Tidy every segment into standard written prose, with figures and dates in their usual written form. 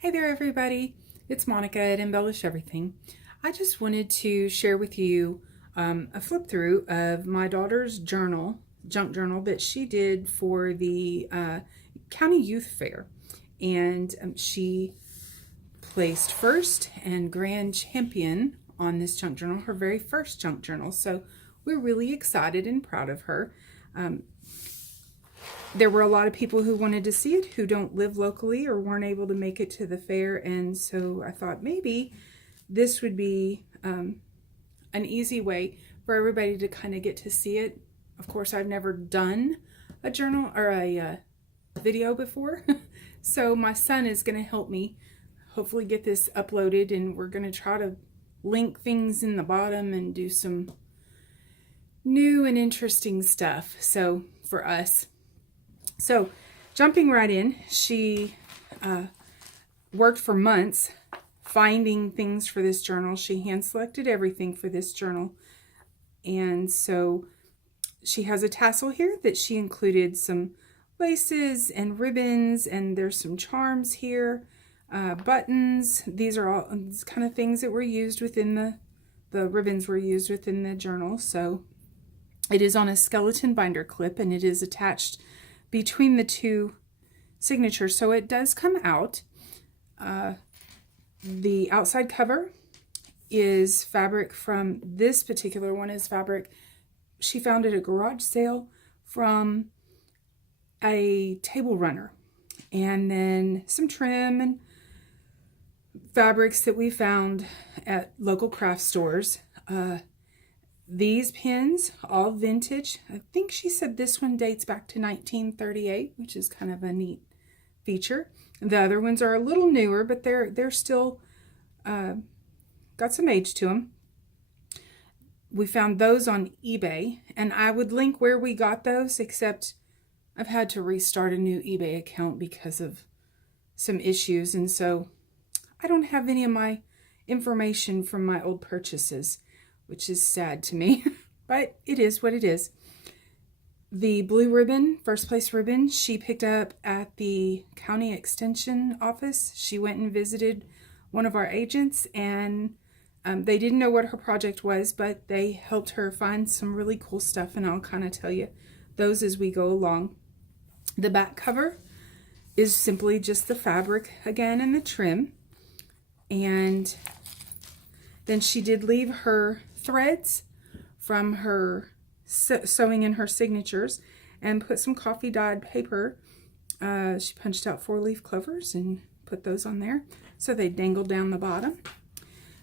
Hey there, everybody. It's Monica at Embellish Everything. I just wanted to share with you a flip through of my daughter's journal, junk journal, that she did for the County Youth Fair. And she placed first and grand champion on this junk journal, her very first junk journal. So we're really excited and proud of her. There were a lot of people who wanted to see it who don't live locally or weren't able to make it to the fair, and so I thought maybe this would be an easy way for everybody to kind of get to see it. Of course, I've never done a journal or a video before, so my son is going to help me hopefully get this uploaded, and we're going to try to link things in the bottom and do some new and interesting stuff so for us. So, jumping right in, she worked for months finding things for this journal. She hand-selected everything for this journal. And so, she has a tassel here that she included some laces and ribbons, and there's some charms here, buttons. These are all kind of things that were used within the ribbons were used within the journal. So, it is on a skeleton binder clip, and it is attached between the two signatures, so it does come out. The outside cover is fabric from this particular one is fabric she found at a garage sale from a table runner, and then some trim and fabrics that we found at local craft stores. These pins, all vintage. I think she said this one dates back to 1938, which is kind of a neat feature. The other ones are a little newer, but they're still got some age to them. We found those on eBay, and I would link where we got those, except I've had to restart a new eBay account because of some issues, and so I don't have any of my information from my old purchases, which is sad to me, but it is what it is. The blue ribbon, first place ribbon, she picked up at the county extension office. She went and visited one of our agents, and they didn't know what her project was, but they helped her find some really cool stuff, and I'll kind of tell you those as we go along. The back cover is simply just the fabric again and the trim, and then she did leave her threads from her sewing in her signatures and put some coffee dyed paper. She punched out 4-leaf clovers and put those on there so they dangle down the bottom.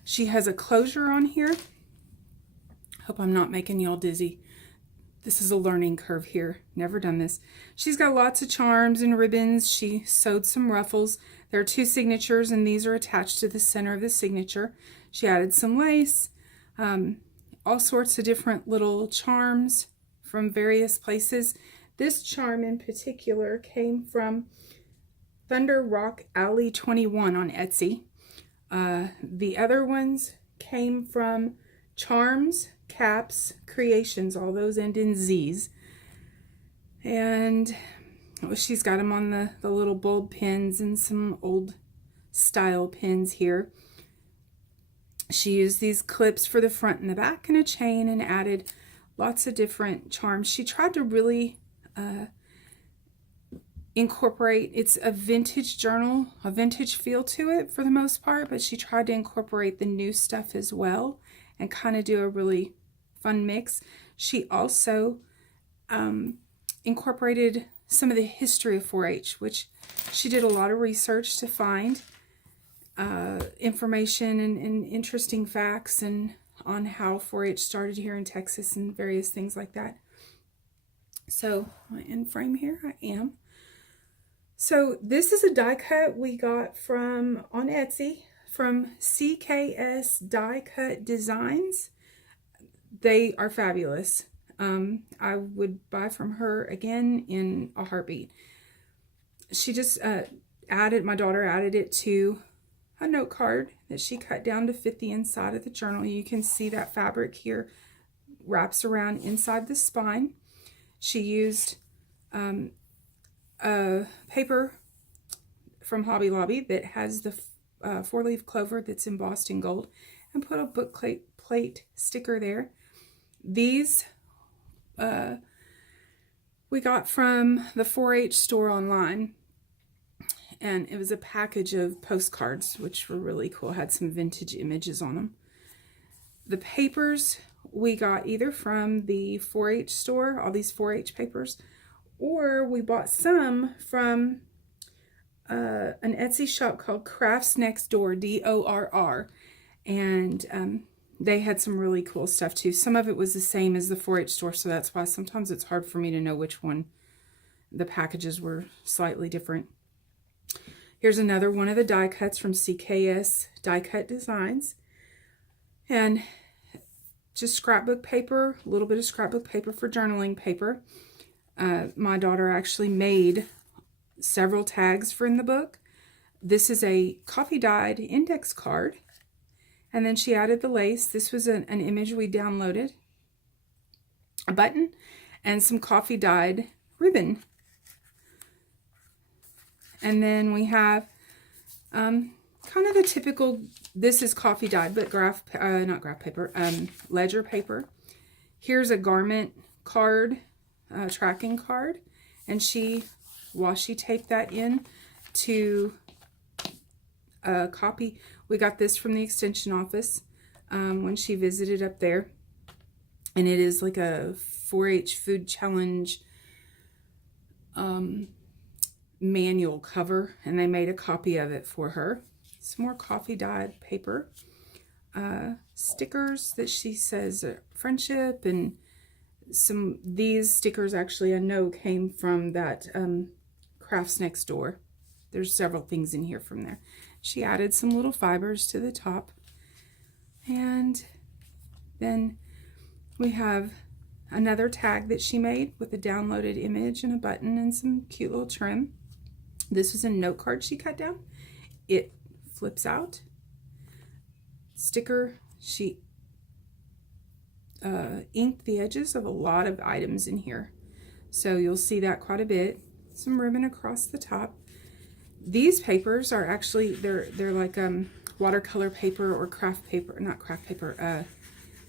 She has a closure on here. Hope I'm not making y'all dizzy. This is a learning curve here. Never done this. She's got lots of charms and ribbons. She sewed some ruffles. There are 2 signatures, and these are attached to the center of the signature. She added some lace, all sorts of different little charms from various places. This charm in particular came from Thunder Rock Alley 21 on Etsy. The other ones came from Charms Caps Creations. All those end in Z's. And she's got them on the little bulb pins and some old style pins here. She used these clips for the front and the back and a chain, and added lots of different charms. She tried to really incorporate, it's a vintage journal, a vintage feel to it for the most part, but she tried to incorporate the new stuff as well and kind of do a really fun mix. She also incorporated some of the history of 4-H, which she did a lot of research to find information and interesting facts and on how 4-H started here in Texas and various things like that. So in frame here I am. So this is a die cut we got from on Etsy from CKS Die Cut Designs. They are fabulous. I would buy from her again in a heartbeat. She just my daughter added it to a note card that she cut down to fit the inside of the journal. You can see that fabric here wraps around inside the spine. She used a paper from Hobby Lobby that has the 4-leaf clover that's embossed in gold, and put a book plate sticker there. These we got from the 4-H store online, and it was a package of postcards, which were really cool. Had some vintage images on them. The papers we got either from the 4-H store, all these 4-H papers, or we bought some from an Etsy shop called Crafts Next Door, DORR, and they had some really cool stuff too. Some of it was the same as the 4-H store, so that's why sometimes it's hard for me to know which one. The packages were slightly different. Here's another one of the die cuts from CKS Die Cut Designs. And just scrapbook paper, a little bit of scrapbook paper for journaling paper. My daughter actually made several tags for in the book. This is a coffee dyed index card. And then she added the lace. This was an image we downloaded. A button and some coffee dyed ribbon. And then we have kind of the typical, this is coffee dyed, but not graph paper, ledger paper. Here's a garment card, tracking card. And she washi taped that in to a copy. We got this from the extension office when she visited up there. And it is like a 4-H food challenge manual cover, and they made a copy of it for her. Some more coffee dyed paper. Stickers that she says are friendship, and these stickers actually I know came from that Crafts Next Door. There's several things in here from there. She added some little fibers to the top. And then we have another tag that she made with a downloaded image and a button and some cute little trim. This was a note card she cut down. It flips out. Sticker, she inked the edges of a lot of items in here. So you'll see that quite a bit. Some ribbon across the top. These papers are actually, they're like watercolor paper or craft paper, not craft paper,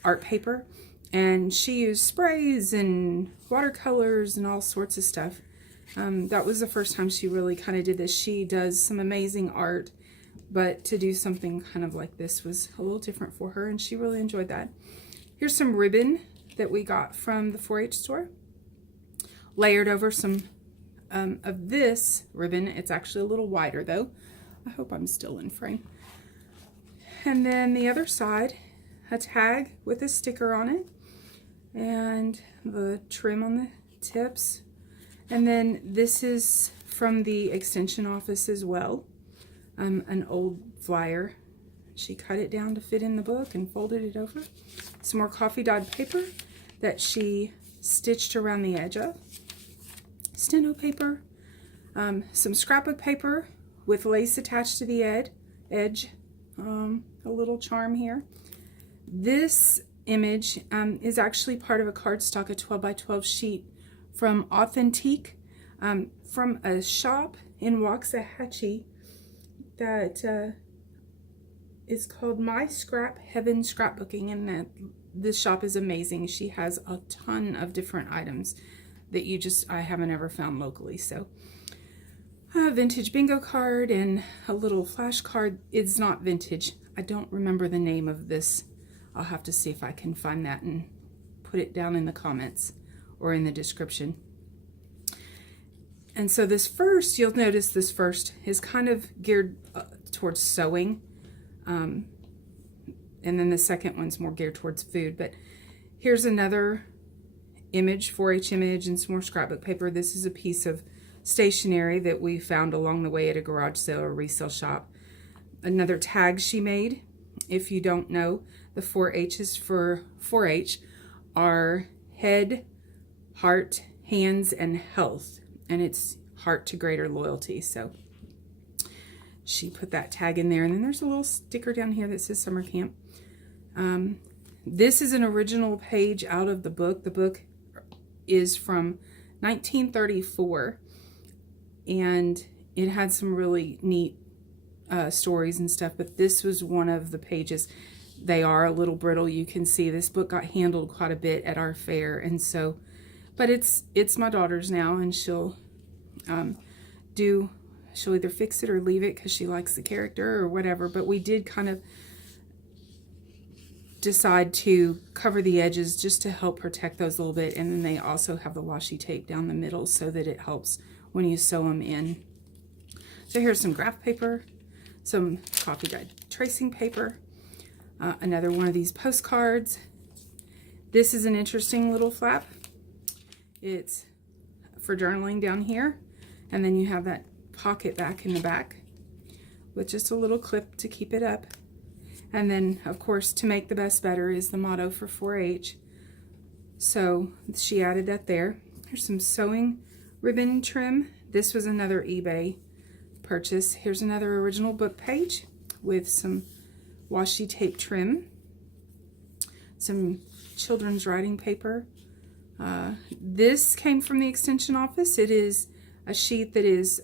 art paper. And she used sprays and watercolors and all sorts of stuff. That was the first time she really kind of did this. She does some amazing art, but to do something kind of like this was a little different for her, and she really enjoyed that. Here's some ribbon that we got from the 4-H store. Layered over some of this ribbon. It's actually a little wider though. I hope I'm still in frame. And then the other side, a tag with a sticker on it, and the trim on the tips. And then this is from the extension office as well, an old flyer. She cut it down to fit in the book and folded it over. Some more coffee dyed paper that she stitched around the edge of. Steno paper, some scrapbook paper with lace attached to the edge, a little charm here. This image is actually part of a cardstock, a 12 by 12 sheet from Authentique, from a shop in Waxahachie that is called My Scrap Heaven Scrapbooking, and this shop is amazing. She has a ton of different items that I haven't ever found locally. So a vintage bingo card and a little flash card. It's not vintage. I don't remember the name of this. I'll have to see if I can find that and put it down in the comments or in the description. And so this first, you'll notice this first is kind of geared towards sewing. And then the second one's more geared towards food. But here's another image, 4-H image, and some more scrapbook paper. This is a piece of stationery that we found along the way at a garage sale or resale shop. Another tag she made. If you don't know, the 4-H's for 4-H are head, heart, hands, and health. And it's heart to greater loyalty. So she put that tag in there. And then there's a little sticker down here that says summer camp. This is an original page out of the book. The book is from 1934. And it had some really neat stories and stuff, but this was one of the pages. They are a little brittle. You can see this book got handled quite a bit at our fair, and so, but it's my daughter's now, and she'll either fix it or leave it because she likes the character or whatever. But we did kind of decide to cover the edges just to help protect those a little bit, and then they also have the washi tape down the middle so that it helps when you sew them in. So here's some graph paper, some coffee dyed tracing paper, another one of these postcards. This is an interesting little flap. It's for journaling down here, and then you have that pocket back in the back with just a little clip to keep it up. And then, of course, to make the best better is the motto for 4-H. So she added that there. Here's some sewing ribbon trim. This was another eBay purchase. Here's another original book page with some washi tape trim, some children's writing paper. This came from the extension office. It is a sheet that is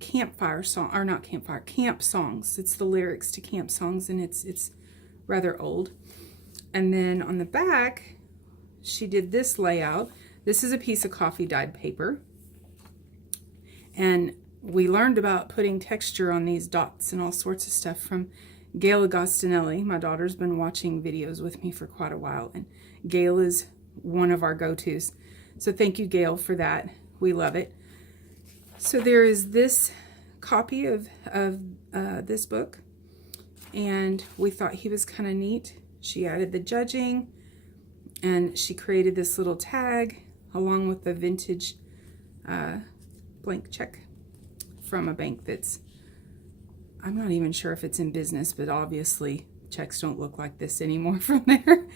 campfire song, or not campfire, camp songs. It's the lyrics to camp songs, and it's rather old. And then on the back, she did this layout. This is a piece of coffee dyed paper, and we learned about putting texture on these dots and all sorts of stuff from Gail Agostinelli. My daughter's been watching videos with me for quite a while, and Gail is one of our go-tos. So thank you, Gail, for that. We love it. So there is this copy of this book, and we thought he was kind of neat. She added the judging, and she created this little tag along with the vintage blank check from a bank that's, I'm not even sure if it's in business, but obviously checks don't look like this anymore from there.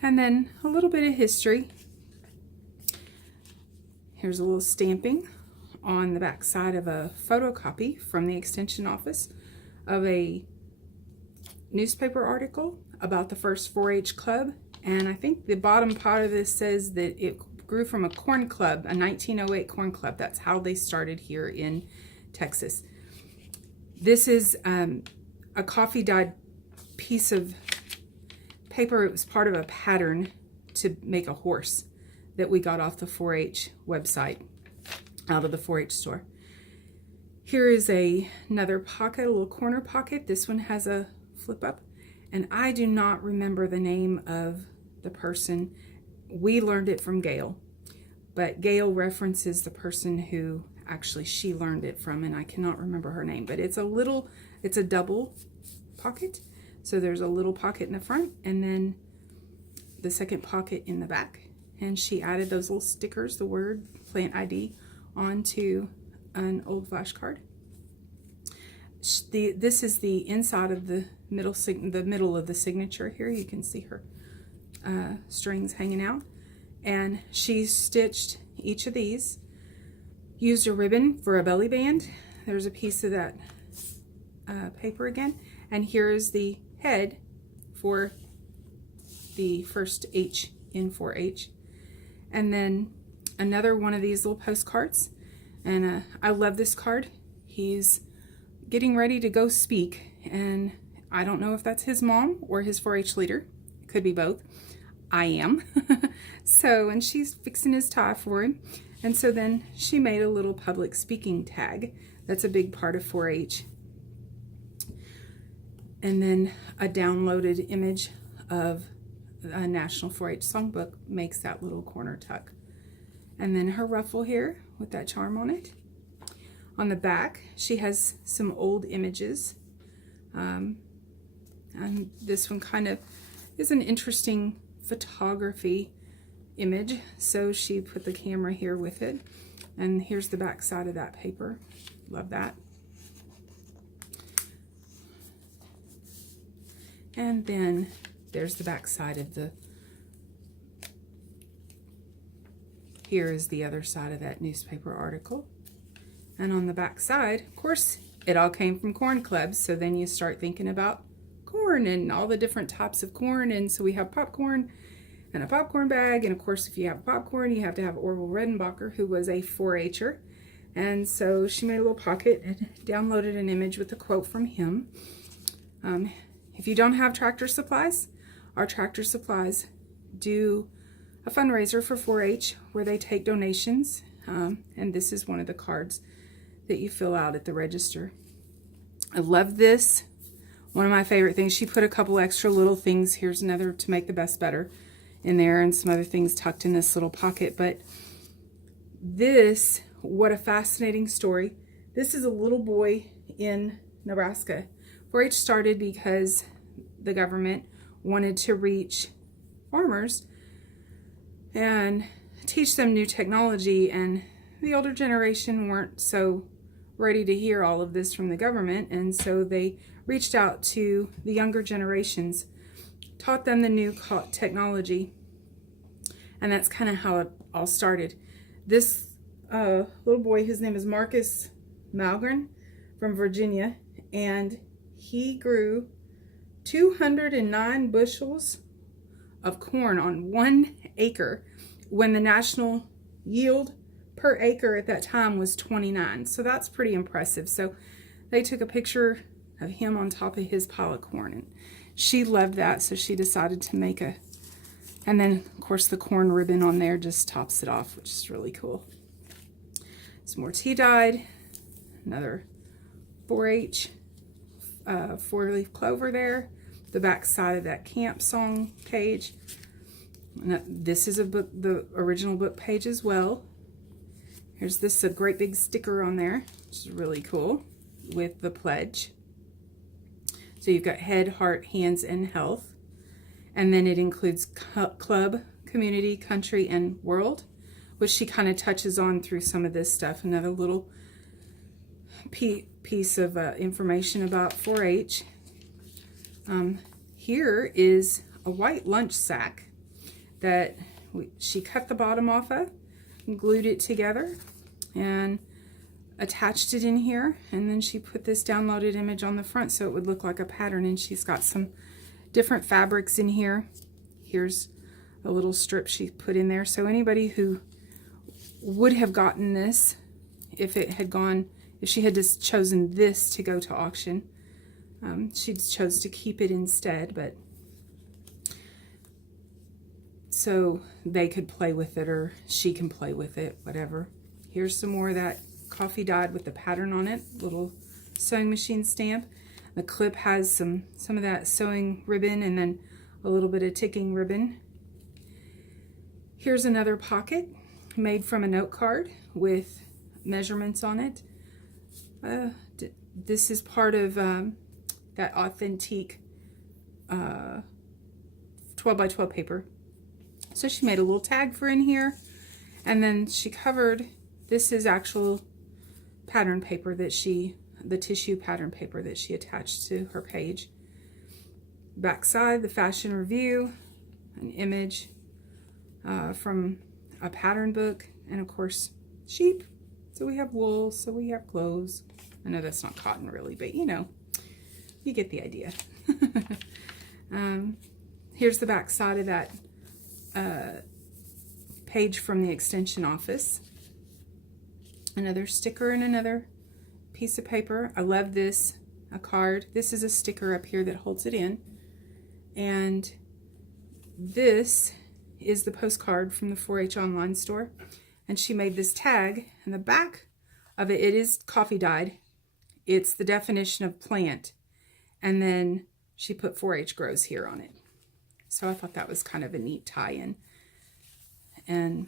And then a little bit of history. Here's a little stamping on the back side of a photocopy from the extension office of a newspaper article about the first 4-H club. And I think the bottom part of this says that it grew from a corn club, a 1908 corn club. That's how they started here in Texas. This is a coffee dyed piece of paper. It was part of a pattern to make a horse that we got off the 4-H website, out of the 4-H store. Here is another pocket, a little corner pocket. This one has a flip up, and I do not remember the name of the person. We learned it from Gail, but Gail references the person who actually she learned it from, and I cannot remember her name, but it's a double pocket. So there's a little pocket in the front and then the second pocket in the back. And she added those little stickers, the word plant ID, onto an old flashcard. This is the inside of the middle of the signature here. You can see her strings hanging out. And she stitched each of these, used a ribbon for a belly band. There's a piece of that paper again. And here is the head for the first H in 4-H. And then another one of these little postcards. And I love this card. He's getting ready to go speak, and I don't know if that's his mom or his 4-H leader. It could be both. I am. So, and she's fixing his tie for him. And so then she made a little public speaking tag. That's a big part of 4-H. And then a downloaded image of a National 4-H Songbook makes that little corner tuck. And then her ruffle here with that charm on it. On the back, she has some old images. And this one kind of is an interesting photography image. So she put the camera here with it. And here's the back side of that paper. Love that. And then there's the back side of the, here is the other side of that newspaper article. And on the back side, of course, it all came from corn clubs. So then you start thinking about corn and all the different types of corn. And so we have popcorn and a popcorn bag. And of course, if you have popcorn, you have to have Orville Redenbacher, who was a 4-H'er. And so she made a little pocket and downloaded an image with a quote from him. If you don't have Tractor Supplies, our Tractor Supplies do a fundraiser for 4-H where they take donations. And this is one of the cards that you fill out at the register. I love this. One of my favorite things. She put a couple extra little things. Here's another to make the best better in there, and some other things tucked in this little pocket. But this, what a fascinating story. This is a little boy in Nebraska. 4-H started because the government wanted to reach farmers and teach them new technology, and the older generation weren't so ready to hear all of this from the government, and so they reached out to the younger generations, taught them the new technology, and that's kind of how it all started. This little boy, his name is Marcus Malgren from Virginia, and he grew 209 bushels of corn on 1 acre when the national yield per acre at that time was 29. So that's pretty impressive. So they took a picture of him on top of his pile of corn, and she loved that, so she decided to make a, and then of course the corn ribbon on there just tops it off, which is really cool. Some more tea dyed, another 4-H 4-leaf clover there, the back side of that camp song page. And this is a book, the original book page as well. Here's this, a great big sticker on there, which is really cool, with the pledge. So you've got head, heart, hands, and health. And then it includes club, community, country, and world, which she kind of touches on through some of this stuff. Another little piece of information about 4-H. Here is a white lunch sack that she cut the bottom off of and glued it together and attached it in here, and then she put this downloaded image on the front so it would look like a pattern, and she's got some different fabrics in here. Here's a little strip she put in there, so anybody who would have gotten this if it had gone, if she had just chosen this to go to auction, she chose to keep it instead, but so they could play with it, or she can play with it, whatever. Here's some more of that coffee dyed with the pattern on it, little sewing machine stamp. The clip has some of that sewing ribbon and then a little bit of ticking ribbon. Here's another pocket made from a note card with measurements on it. This is part of that authentic 12 by 12 paper. So she made a little tag for in here, and then she covered, this is actual pattern paper that the tissue pattern paper that she attached to her page. Back side, the fashion review, an image from a pattern book, and of course sheep. So we have wool, so we have clothes. I know that's not cotton really, but you know, you get the idea. Here's the back side of that page from the extension office. Another sticker and another piece of paper. I love this, a card. This is a sticker up here that holds it in. And this is the postcard from the 4-H online store. And she made this tag, and the back of it, it is coffee dyed. It's the definition of plant. And then she put 4-H grows here on it. So I thought that was kind of a neat tie-in. And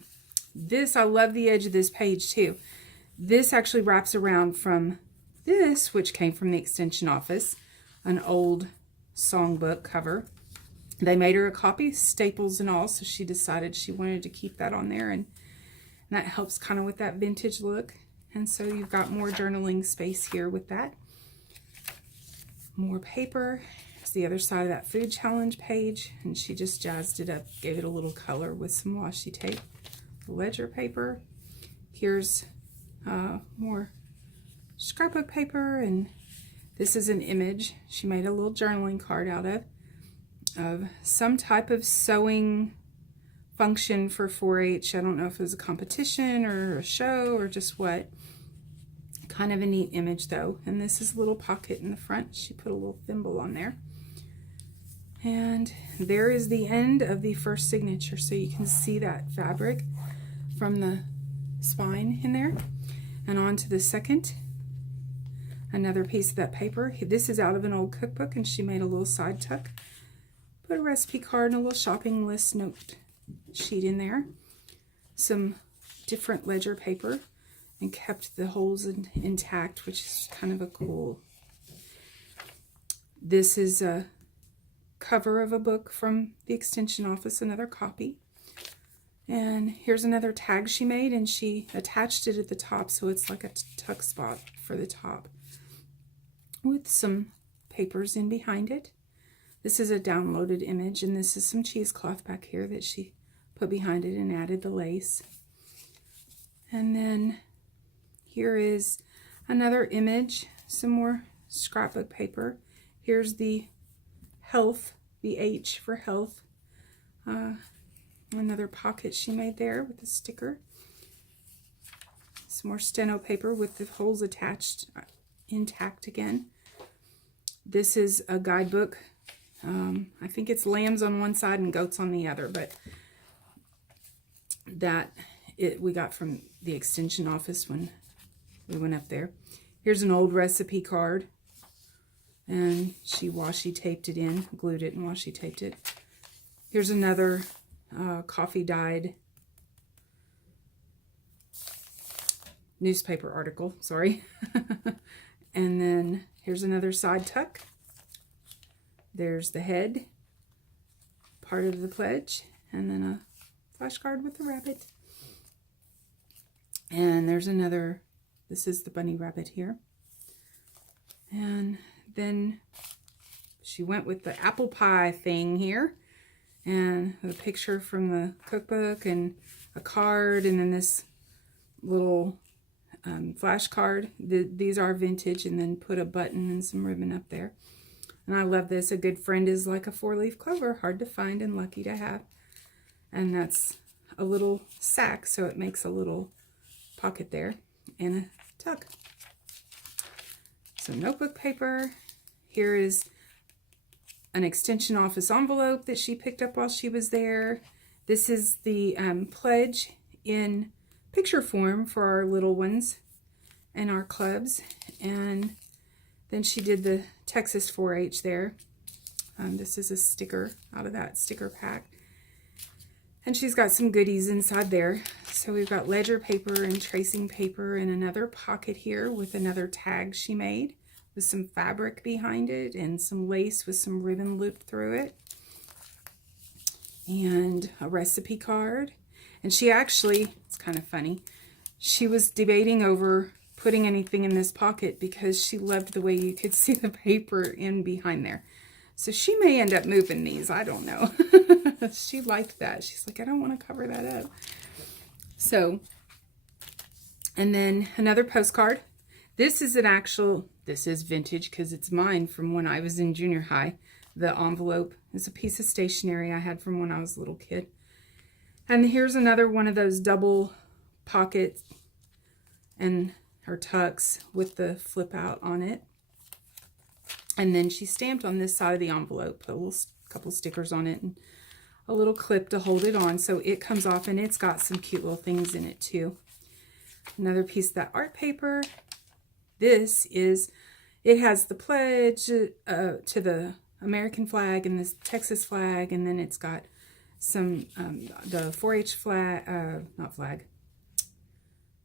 this, I love the edge of this page too. This actually wraps around from this, which came from the extension office, an old songbook cover. They made her a copy, staples and all, so she decided she wanted to keep that on there, and that helps kind of with that vintage look. And so you've got more journaling space here with that. More paper. Here's the other side of that food challenge page, and she just jazzed it up, gave it a little color with some washi tape. Ledger paper. Here's more scrapbook paper, and this is an image she made a little journaling card out of some type of sewing function for 4-H. I don't know if it was a competition or a show or just what, Kind of a neat image though. And this is a little pocket in the front. She put a little thimble on there. And there is the end of the first signature. So you can see that fabric from the spine in there. And on to the second. Another piece of that paper. This is out of an old cookbook, and she made a little side tuck. Put a recipe card and a little shopping list note sheet in there. Some different ledger paper, and kept the holes intact, which is kind of a cool. This is a cover of a book from the extension office, another copy. And here's another tag she made, and she attached it at the top, so it's like a tuck spot for the top, with some papers in behind it. This is a downloaded image, and this is some cheesecloth back here that she put behind it and added the lace. And then here is another image, some more scrapbook paper. Here's the health, the H for health. Another pocket she made there with a sticker. Some more steno paper with the holes attached, intact again. This is a guidebook. I think it's lambs on one side and goats on the other, but we got from the extension office when we went up there. Here's an old recipe card, and she washi taped it in, glued it and washi taped it. Here's another coffee dyed newspaper article, sorry. And then here's another side tuck. There's the head, part of the pledge, and then a flashcard with the rabbit. And there's another, this is the bunny rabbit here. And then she went with the apple pie thing here, and the picture from the cookbook, and a card, and then this little flashcard. These are vintage, and then put a button and some ribbon up there. And I love this. A good friend is like a four-leaf clover, hard to find and lucky to have. And that's a little sack, so it makes a little pocket there and a tuck. Some notebook paper. Here is an extension office envelope that she picked up while she was there. This is the pledge in picture form for our little ones and our clubs. And then she did the Texas 4-H there. This is a sticker out of that sticker pack. And she's got some goodies inside there. So we've got ledger paper and tracing paper, and another pocket here with another tag she made with some fabric behind it and some lace with some ribbon looped through it. And a recipe card. And she actually, it's kind of funny, she was debating over putting anything in this pocket because she loved the way you could see the paper in behind there. So she may end up moving these, I don't know. She liked that. She's like, I don't want to cover that up. So, and then another postcard. This is an actual, this is vintage because it's mine from when I was in junior high. The envelope is a piece of stationery I had from when I was a little kid. And here's another one of those double pockets and her tucks with the flip out on it. And then she stamped on this side of the envelope, put a couple stickers on it, and a little clip to hold it on so it comes off, and it's got some cute little things in it too. Another piece of that art paper. This is, it has the pledge to the American flag and this Texas flag, and then it's got some, the 4-H flag,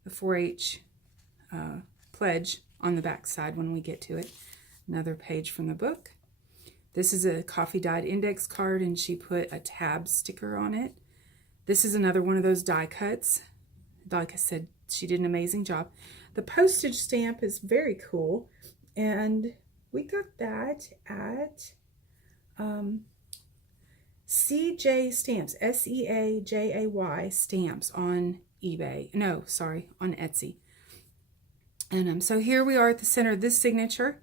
the 4-H pledge on the back side when we get to it. Another page from the book. This is a coffee dyed index card, and she put a tab sticker on it. This is another one of those die cuts. Like I said, she did an amazing job. The postage stamp is very cool, and we got that at CJ Stamps, SEAJAY Stamps on eBay. No, sorry, on Etsy. And so here we are at the center of this signature,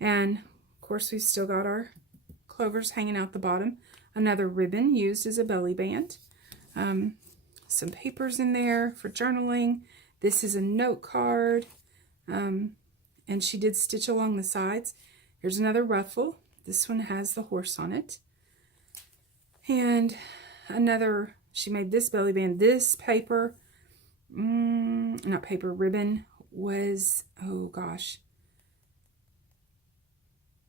and of course we've still got our clovers hanging out the bottom. Another ribbon used as a belly band. Some papers in there for journaling. This is a note card, And she did stitch along the sides. Here's another ruffle. This one has the horse on it. And another, she made this belly band. This paper, not paper, ribbon was, oh gosh.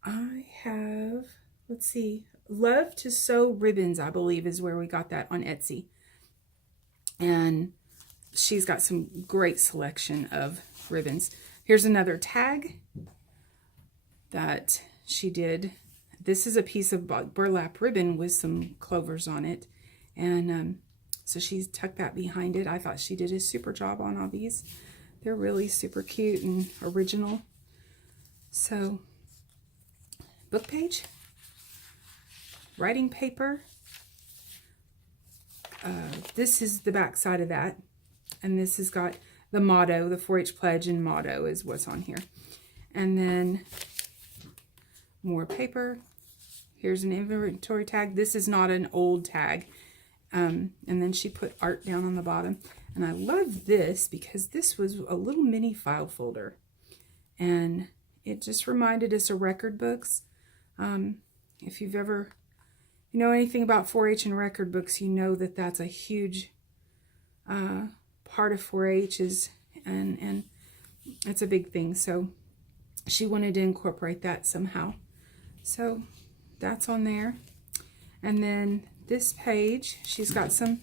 I have, let's see, Love to Sew Ribbons, I believe, is where we got that on Etsy. And she's got some great selection of ribbons. Here's another tag that she did. This is a piece of burlap ribbon with some clovers on it. And so she's tucked that behind it. I thought she did a super job on all these. They're really super cute and original. So, book page, writing paper. This is the back side of that. And this has got the motto, the 4-H pledge and motto is what's on here. And then more paper. Here's an inventory tag. This is not an old tag. And then she put art down on the bottom. And I love this because this was a little mini file folder. And it just reminded us of record books. If you've ever, you know anything about 4-H and record books, you know that that's a huge part of 4-H is, and it's a big thing. So she wanted to incorporate that somehow. So that's on there. And then this page, she's got some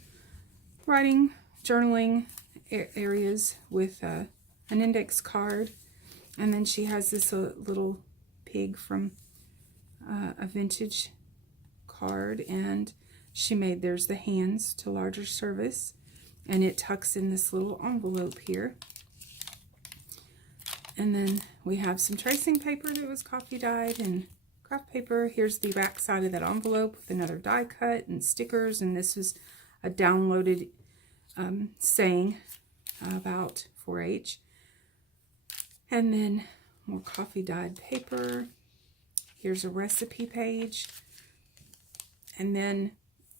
writing, journaling areas with an index card. And then she has this little pig from a vintage card. And she made, there's the hands to larger service. And it tucks in this little envelope here. And then we have some tracing paper that was coffee dyed and craft paper. Here's the back side of that envelope with another die cut and stickers. And this was a downloaded saying about 4-H. And then more coffee dyed paper. Here's a recipe page. And then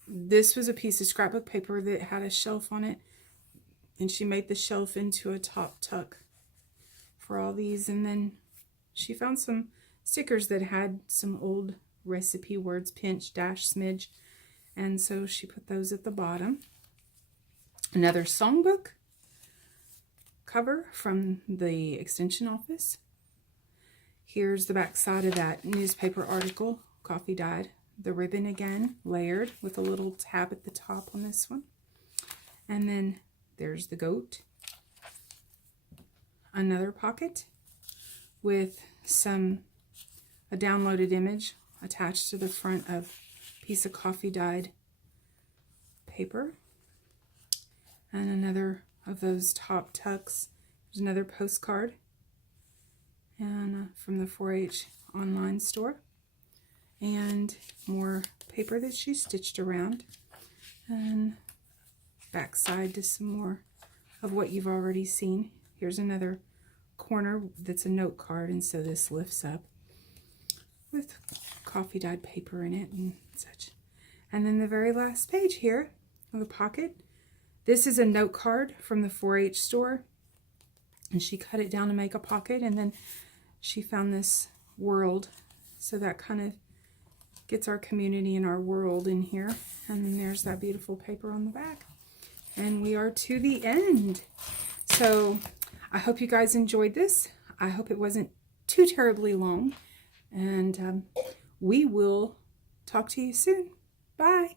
this was a piece of scrapbook paper that had a shelf on it. And she made the shelf into a top tuck for all these. And then she found some stickers that had some old recipe words, pinch, dash, smidge. And so she put those at the bottom. Another songbook cover from the extension office. Here's the back side of that newspaper article, coffee dyed. The ribbon again, layered with a little tab at the top on this one. And then there's the goat. Another pocket with a downloaded image attached to the front of a piece of coffee dyed paper. And another of those top tucks. There's another postcard and from the 4-H online store. And more paper that she stitched around. And backside to some more of what you've already seen. Here's another corner that's a note card, and so this lifts up with coffee dyed paper in it and such. And then the very last page here of the pocket. This is a note card from the 4-H store, and she cut it down to make a pocket, and then she found this world, so that kind of gets our community and our world in here. And then there's that beautiful paper on the back. And we are to the end. So I hope you guys enjoyed this. I hope it wasn't too terribly long. And we will talk to you soon. Bye.